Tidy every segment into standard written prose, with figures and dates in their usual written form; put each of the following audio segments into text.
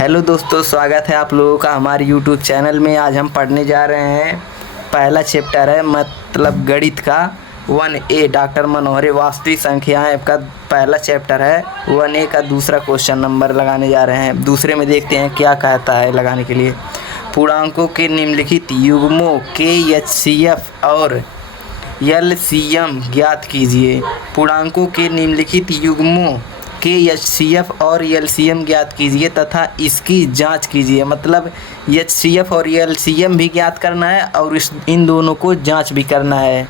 Hello दोस्तों, स्वागत है आप लोगों का हमारे यूट्यूब चैनल में। आज हम पढ़ने जा रहे हैं, पहला चैप्टर है मतलब गणित का 1A डॉक्टर मनोहरी वास्तविक संख्याएं का पहला चैप्टर है। 1A का दूसरा क्वेश्चन नंबर लगाने जा रहे हैं। दूसरे में देखते हैं क्या कहता है लगाने के लिए। पूर्णांकों के निम्नलिखित युग्मों के HCF और LCM ज्ञात कीजिए। पूर्णांकों के निम्नलिखित युग्मों के HCF और LCM ज्ञात कीजिए तथा इसकी जांच कीजिए। मतलब HCF और LCM भी ज्ञात करना है और इन दोनों को जांच भी करना है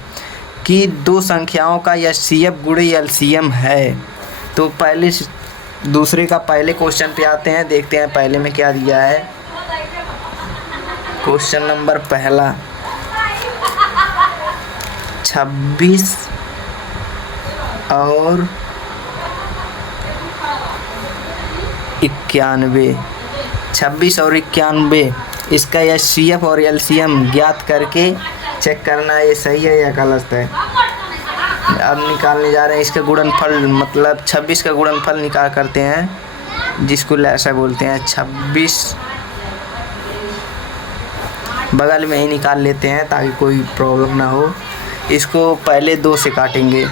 कि दो संख्याओं का HCF गुणे LCM है। तो दूसरे का पहले क्वेश्चन पे आते हैं, देखते हैं पहले में क्या दिया है। क्वेश्चन नंबर पहला 26 और 91। 26 और 91 इसका HCF और LCM ज्ञात करके चेक करना है ये सही है या गलत है। अब निकालने जा रहे हैं इसका गुणनफल, मतलब 26 का गुणनफल निकाल करते हैं, जिसको ऐसा बोलते हैं 26 बगल में ही निकाल लेते हैं ताकि कोई प्रॉब्लम ना हो। इसको पहले 2 से काटेंगे।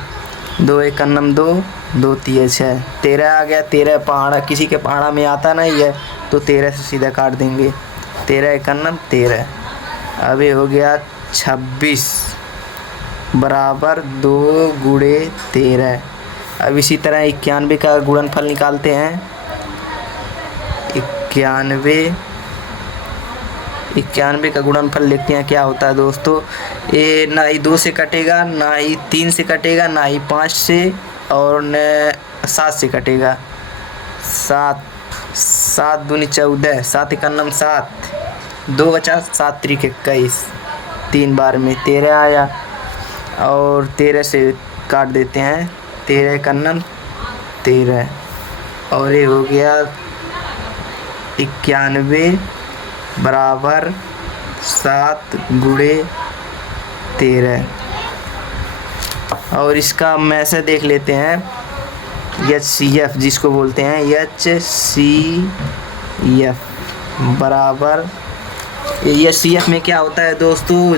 2 एक कन्नम 2, 2 तिया 6, 13 आ गया। 13 पहाड़ा किसी के पहाड़ा में आता नहीं है तो 13 से सीधा काट देंगे। 13 एक कन्नम 13। अब ये हो गया 26 बराबर 2 गुणे 13। अब इसी तरह 91 का गुणनफल निकालते हैं। 91 का गुणनफल लिखते हैं क्या होता है दोस्तों। ये ना ही 2 से कटेगा, ना ही 3 से कटेगा, ना ही 5 से और न 7 से कटेगा। 7 दूनी 14, 7 एक कन्नम 7, 2 बचा, 7 त्रिक 21, 3 बार में 13 आया और 13 से काट देते हैं। 13 एक कन्नम 13 और ये हो गया 91 बराबर 7 गुणे 13। और इसका मैसेज देख लेते हैं। HCF जिसको बोलते हैं HCF बराबर, HCF में क्या होता है दोस्तों,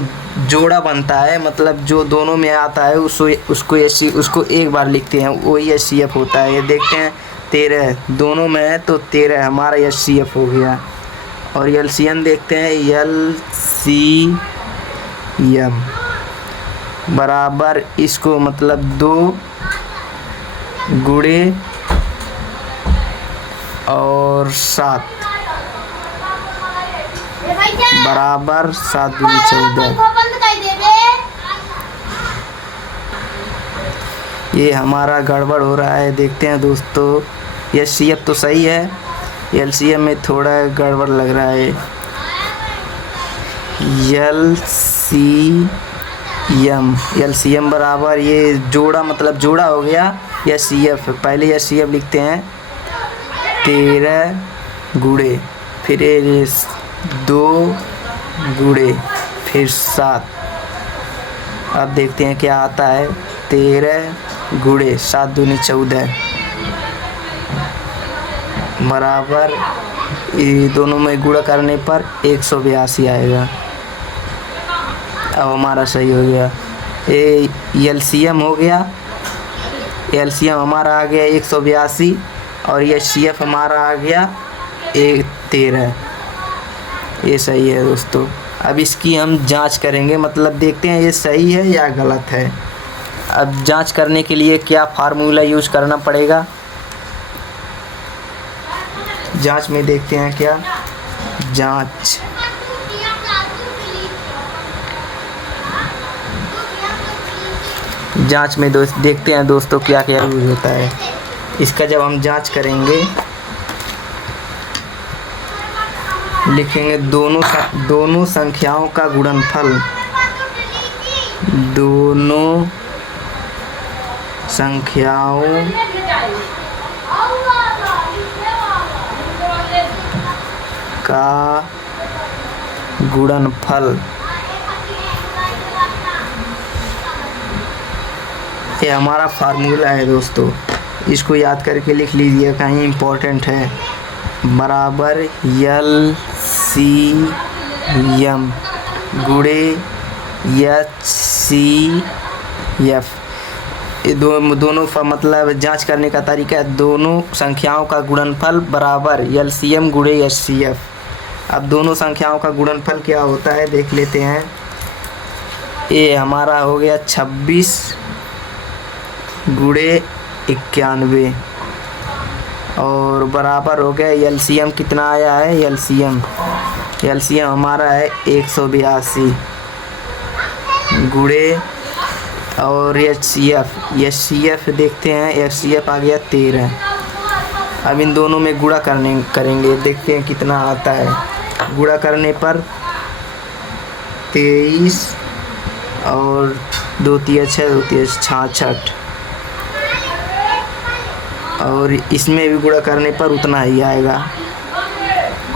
जोड़ा बनता है। मतलब जो दोनों में आता है उसको एक बार लिखते हैं, वही HCF होता है। ये देखते हैं 13 दोनों में है तो 13 हमारा HCF हो गया। और LCM देखते हैं, LCM बराबर इसको मतलब 2 गुणे और 7 बराबर 7 दूनी 14। ये हमारा गड़बड़ हो रहा है, देखते हैं दोस्तों। HCF तो सही है, LCM में थोड़ा गड़बड़ लग रहा है। LCM बराबर ये जोड़ा, मतलब जोड़ा हो गया HCF। पहले HCF लिखते हैं 13 गुणे, फिर 2 गुणे, फिर 7। अब देखते हैं क्या आता है। 13 गुणे 7 दूनी 14 बराबर, ये दोनों में गुणा करने पर 182 आएगा। अब हमारा सही हो गया। ये LCM हो गया। LCM हमारा आ गया 182 और HCF हमारा आ गया 13। ये सही है दोस्तों। अब इसकी हम जांच करेंगे, मतलब देखते हैं ये सही है या गलत है। अब जांच करने के लिए क्या फार्मूला यूज करना पड़ेगा, जांच में देखते हैं क्या। जांच में देखते हैं दोस्तों क्या क्या यूज होता है इसका। जब हम जांच करेंगे लिखेंगे दोनों संख्याओं का गुणनफल, दोनों संख्याओं का गुणनफल। ये हमारा फार्मूला है दोस्तों, इसको याद करके लिख लीजिए, कहीं इम्पोर्टेंट है। बराबर LCM गुणे HCF। ये दोनों मतलब जांच करने का तरीका है, दोनों संख्याओं का गुणनफल बराबर LCM गुणे HCF। अब दोनों संख्याओं का गुणनफल क्या होता है देख लेते हैं। ये हमारा हो गया 26 गुणे 91 और बराबर हो गया LCM कितना आया है। LCM हमारा है 182 गुणे और HCF देखते हैं। HCF आ गया 13। अब इन दोनों में गुणा करेंगे, देखते हैं कितना आता है। गुणा करने पर 23 और 2 3 6 2 3 66 और इसमें भी गुणा करने पर उतना ही आएगा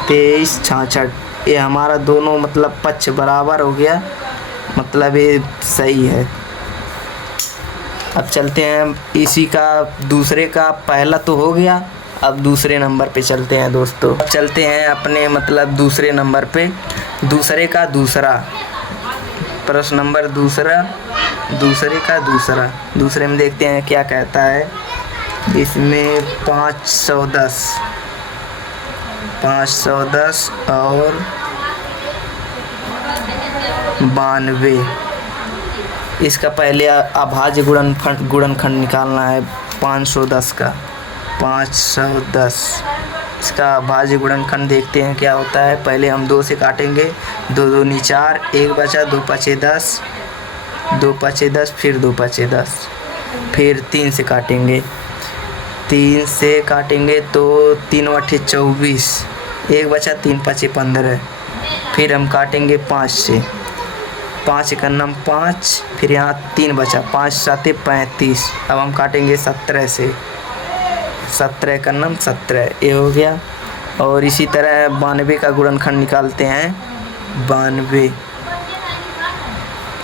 23 66। ये हमारा दोनों मतलब पक्ष बराबर हो गया, मतलब ये सही है। अब चलते हैं इसी का दूसरे का, पहला तो हो गया, अब दूसरे नंबर पे चलते हैं दोस्तों। अब चलते हैं अपने मतलब दूसरे नंबर पे, दूसरे का दूसरा प्रश्न नंबर दूसरे का दूसरे में देखते हैं क्या कहता है। इसमें 510 और 92। इसका पहले अभाज्य गुणनखंड निकालना है 510 का। 510 इसका अभाज्य गुणनखंड देखते हैं क्या होता है। पहले हम 2 से काटेंगे, 2 दूनी 4, 1 बचा, 2 पचे 10, 2 पचे 10, फिर 2 पचे 10, फिर 3 से काटेंगे। 3 से काटेंगे तो 3 अट्ठे 24, 1 बचा, 3 पचे 15, फिर हम काटेंगे 5 से, 5 एकन्नम 5, फिर यहाँ 3 बचा, 5 साते 35। अब हम काटेंगे 17 से, 17 एकन्नम 17, ये हो गया। और इसी तरह 92 का गुणनखंड निकालते हैं। 92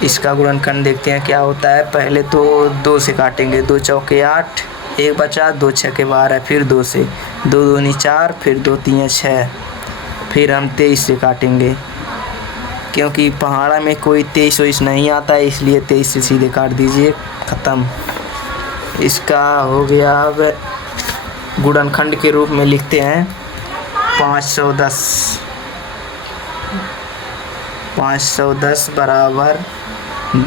इसका गुणनखंड देखते हैं क्या होता है। पहले तो 2 से काटेंगे, 2 चौके 8, 1 बचा, 2 छके 12, फिर 2 से, 2 दूनी 4, फिर 2 तीन 6, फिर हम 23 से काटेंगे। क्योंकि पहाड़ा में कोई 23 नहीं आता है, इसलिए 23 से सीधे काट दीजिए, ख़त्म। इसका हो गया। अब गुणनखंड के रूप में लिखते हैं 510 बराबर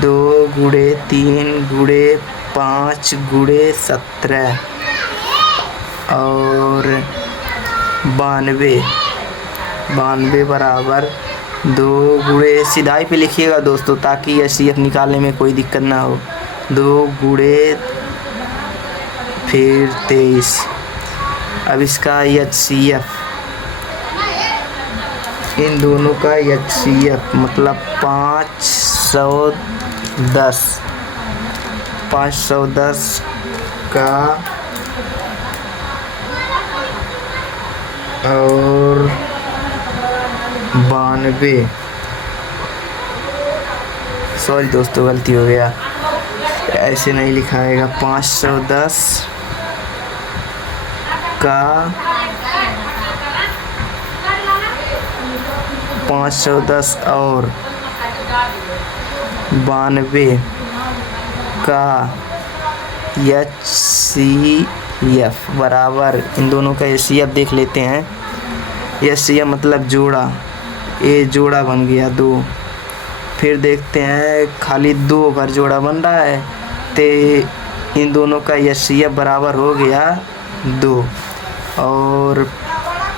2 गुणे 3 गुणे 5 गुणे 17 और 92 बराबर 2 गुणे, सिधाई पे लिखिएगा दोस्तों ताकि HCF निकालने में कोई दिक्कत ना हो। 2 गुणे फिर 23। अब इसका HCF, इन दोनों का HCF मतलब 510 का और 92, सॉरी दोस्तों गलती हो गया, ऐसे नहीं लिखाएगा। 510 का 510 और 92 का HCF बराबर, इन दोनों का HCF देख लेते हैं। HCF मतलब जोड़ा, ये जोड़ा बन गया 2। फिर देखते हैं खाली 2 अगर जोड़ा बन रहा है तो इन दोनों का HCF बराबर हो गया 2 और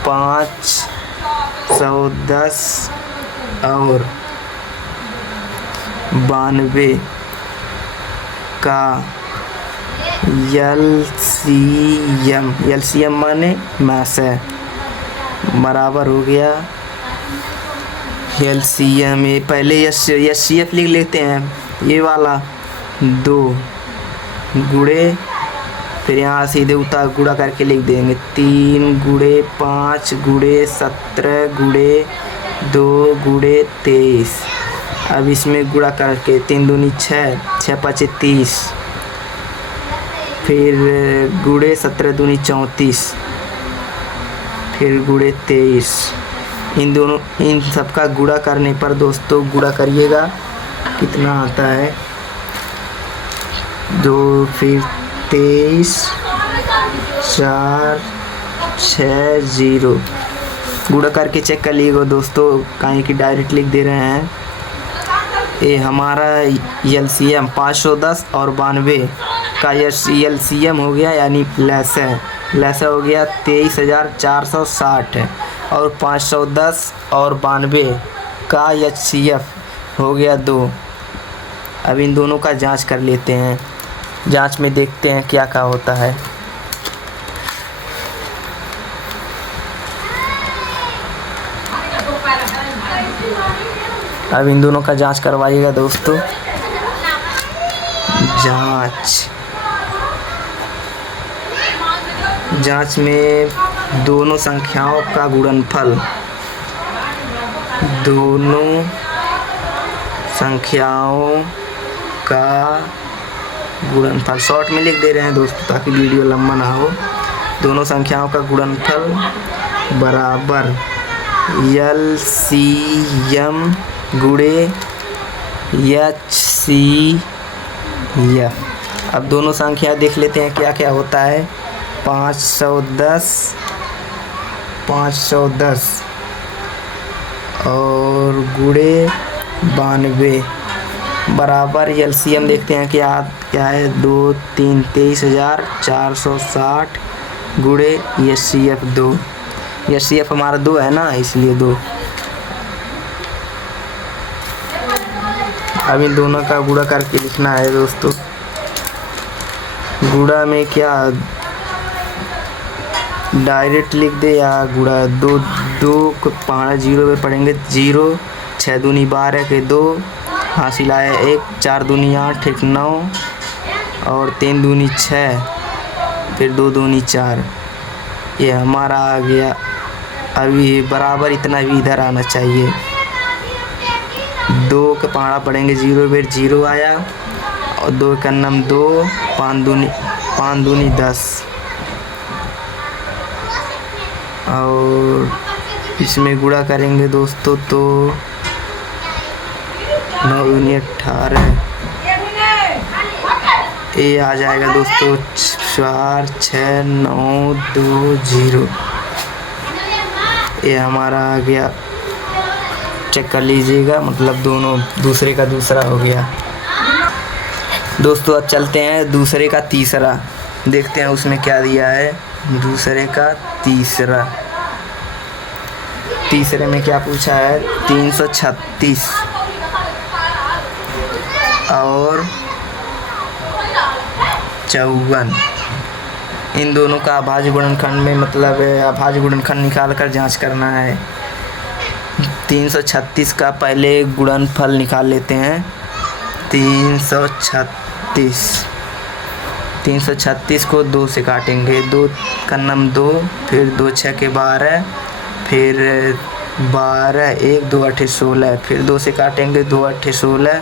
510 और 92 का LCM माने मैस है, बराबर हो गया LCM। ये पहले HCF लिख लेते हैं, ये वाला 2 गुणे, फिर यहाँ सीधे उतार गुणा करके लिख देंगे 3 गुणे 5 गुणे 17 गुणे 2 गुणे 23। अब इसमें गुणा करके 3 दूनी 6, 6 पचे 30, फिर गुणे 17 दूनी 34, फिर गुणे 23। इन सबका गुणा करने पर दोस्तों गुणा करिएगा कितना आता है। 2 फिर 23 4 6 0। गुणा करके चेक कर लीजिएगा दोस्तों, कहीं की डायरेक्ट लिख दे रहे हैं। ये हमारा एलसीएम 510 और 92 का एलसीएम हो गया, यानी लैसा हो गया 23,460 और 510 और 92 का एचसीएफ हो गया 2। अब इन दोनों का जांच कर लेते हैं, जांच में देखते हैं क्या क्या होता है। अब इन दोनों का जांच करवाइएगा दोस्तों। जांच में दोनों संख्याओं का गुणनफल, दोनों संख्याओं का गुणनफल शॉर्ट में लिख दे रहे हैं दोस्तों ताकि वीडियो लंबा ना हो। दोनों संख्याओं का गुणनफल बराबर एलसीएम गुणे एचसीएफ। अब दोनों संख्या देख लेते हैं क्या क्या होता है। 510 और गुणे 92 बराबर एलसीएम देखते हैं क्या है। 2 3 23,460 गुणे एचसीएफ 2। एचसीएफ हमारा 2 है ना, इसलिए 2। अब इन दोनों का गुणा करके लिखना है दोस्तों। गुणा में क्या डायरेक्ट लिख दे या गुणा 2 को पहाड़ा 0 पे पढ़ेंगे 0। 6 दूनी 12 के 2 हासिल आया 1। 4 दूनी 8 1 9 और 3 दूनी 6 फिर 2 दूनी 4। ये हमारा आ गया। अभी बराबर इतना भी इधर आना चाहिए। 2 के पहाड़ा पढ़ेंगे 0 फिर 0 आया और 2 का नम 2 5 दूनी 10 और इसमें गुणा करेंगे दोस्तों तो 9 दूनी 18। ये आ जाएगा दोस्तों 4 6 9 2 0। ये हमारा आ गया, चेक कर लीजिएगा, मतलब दोनों दूसरे का दूसरा हो गया दोस्तों। अब चलते हैं दूसरे का तीसरा, देखते हैं उसमें क्या दिया है। दूसरे का तीसरे में क्या पूछा है। 336 और 54। इन दोनों का अभाज्य गुणनखंड में मतलब अभाज्य गुणनखंड निकाल कर जांच करना है। 336 का पहले गुणनफल निकाल लेते हैं। 336 को 2 से काटेंगे। 2 का नम 2 फिर 2 6 के 12 फिर 12 1 2 8 16 फिर 2 से काटेंगे 2 8 16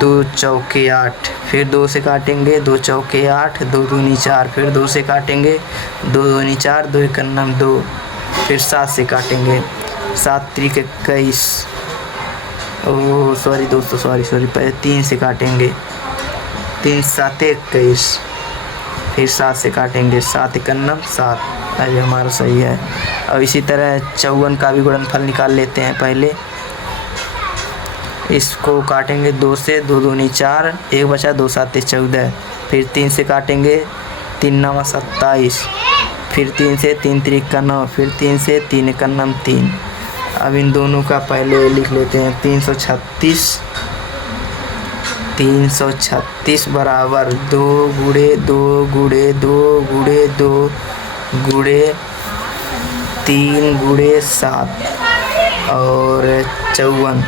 2 चौके 8 फिर 2 से काटेंगे 2 चौके 8 2 दूनी 4 फिर 2 से काटेंगे 2 दूनी 4 2 एक नम 2 फिर 7 से काटेंगे 7 त्रिक 21। ओह सॉरी दोस्तों, सॉरी पहले 3 से काटेंगे 3 7 21 फिर 7 से काटेंगे 7 एक नम 7। अरे हमारा सही है। और इसी तरह 54 का भी गुणनफल निकाल लेते हैं। पहले इसको काटेंगे 2 से 2 दूनी 4 1 बचा 2 7 14 फिर 3 से काटेंगे 3 9 27 फिर 3 से 3 त्रिक 9 फिर 3 से 3 एक नम 3। अब इन दोनों का पहले लिख लेते हैं। 336 बराबर 2 गुणे 2 गुणे 2 गुणे 2 गुणे 3 गुणे 7 और 54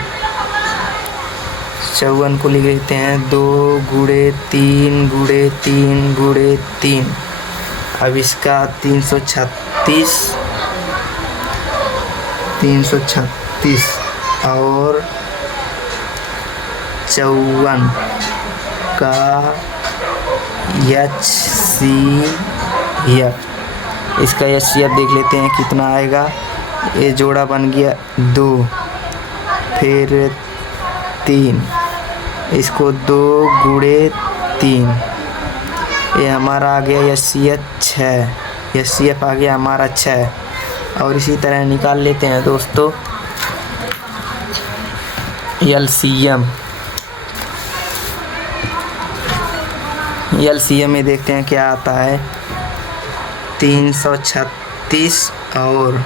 को लिख लेते हैं 2 गुणे 3 गुणे 3 गुणे 3। अब इसका 336 और 54 का एचसीएफ इसका HCF देख लेते हैं कितना आएगा। ये जोड़ा बन गया 2, फिर 3, इसको 2 गुणे 3, ये हमारा आ गया HCF 6, HCF आ गया हमारा 6। और इसी तरह निकाल लेते हैं दोस्तों LCM। LCM में देखते हैं क्या आता है। 336 और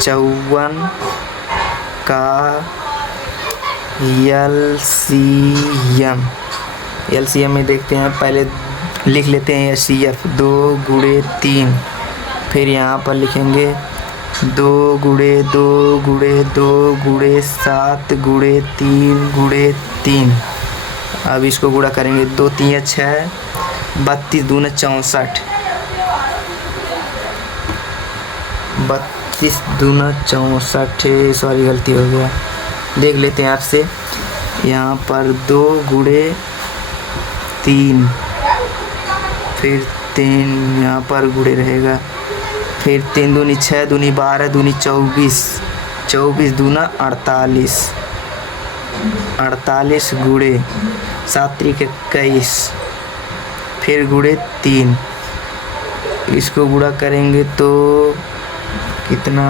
54 का LCM में देखते हैं, पहले लिख लेते हैं HCF 2 गुणे 3, फिर यहाँ पर लिखेंगे 2 गुणे 2 गुणे 2 गुणे 7 गुणे 3 गुणे 3। अब इसको गुणा करेंगे, 2 3 6, 32 दूना 64, 32 दूना 64, सॉरी गलती हो गया, देख लेते हैं आपसे। यहाँ पर 2 गुणे 3, फिर 3 यहाँ पर गुणे रहेगा, फिर 3 दूनी 6 दूनी 12 दूनी 24, 24 दूना 48, 48 गुणे 7 3 21, फिर गुणे 3। इसको गुणा करेंगे तो कितना